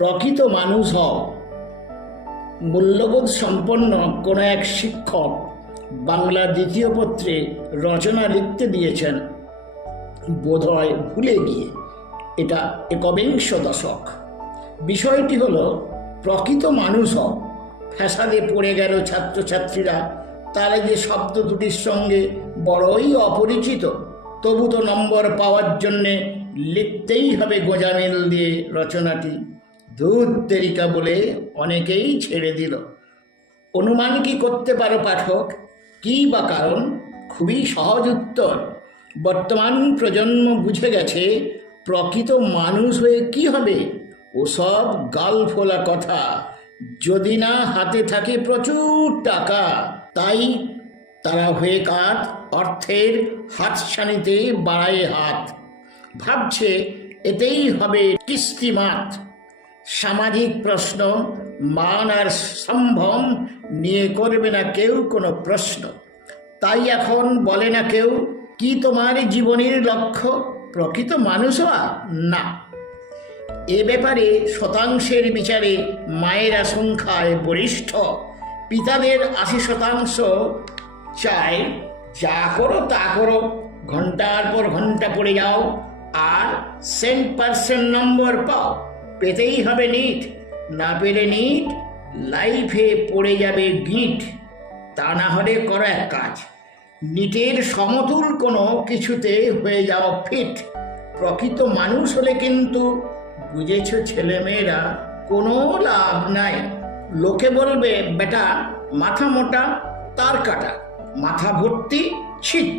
প্রকৃত মানুষ হও। মূল্যবোধ সম্পন্ন কোনো এক শিক্ষক বাংলা দ্বিতীয় পত্রে রচনা লিখতে দিয়েছেন, বোধহয় ভুলে গিয়ে। এটা একবিংশ দশক। বিষয়টি হলো প্রকৃত মানুষ হও। ফ্যাসাদে পড়ে গেল ছাত্রছাত্রীরা। তারা যে শব্দ দুটির সঙ্গে বড়ই অপরিচিত, তবু তো নম্বর পাওয়ার জন্যে লিখতেই হবে গোঁজামিল দিয়ে রচনাটি। দুধ তেরিকা বলে অনেকেই ছেড়ে দিল। অনুমান কি করতে পারো পাঠক, কী বা কারণ? খুবই সহজ উত্তর। বর্তমান প্রজন্ম বুঝে গেছে প্রকৃত মানুষ হয়ে কি হবে। ওসব গাল ফোলা কথা, যদি না হাতে থাকে প্রচুর টাকা। তাই তারা হয়ে কাত অর্থের হাতছানিতে বাড়ায় হাত। ভাবছে এতেই হবে কিস্তিমাত। সামাজিক প্রশ্ন, মান আর সম্ভ্রম নিয়ে করবে না কেউ কোনো প্রশ্ন। তাই এখন বলে না কেউ, কি তোমার জীবনের লক্ষ্য? প্রকৃত মানুষ হওয়া? না। এ ব্যাপারে শতাংশের বিচারে মায়েরা সংখ্যায় বরিষ্ঠ। পিতাদের 80% চায় যা করো তা করো, ঘন্টার পর ঘন্টা পড়ে যাও আর 100% নম্বর পাও। পেতেই হবে নিট, না পেলে নিট লাইফে পড়ে যাবে গিট। তা না হলে করো এক কাজ, নিটের সমতুল কোনো কিছুতে হয়ে যাও ফিট। প্রকৃত মানুষ হলে কিন্তু, বুঝেছ ছেলেমেয়েরা, কোনো লাভ নাই। লোকে বলবে বেটা মাথা মোটা, তার কাটা, মাথা ভর্তি ছিট।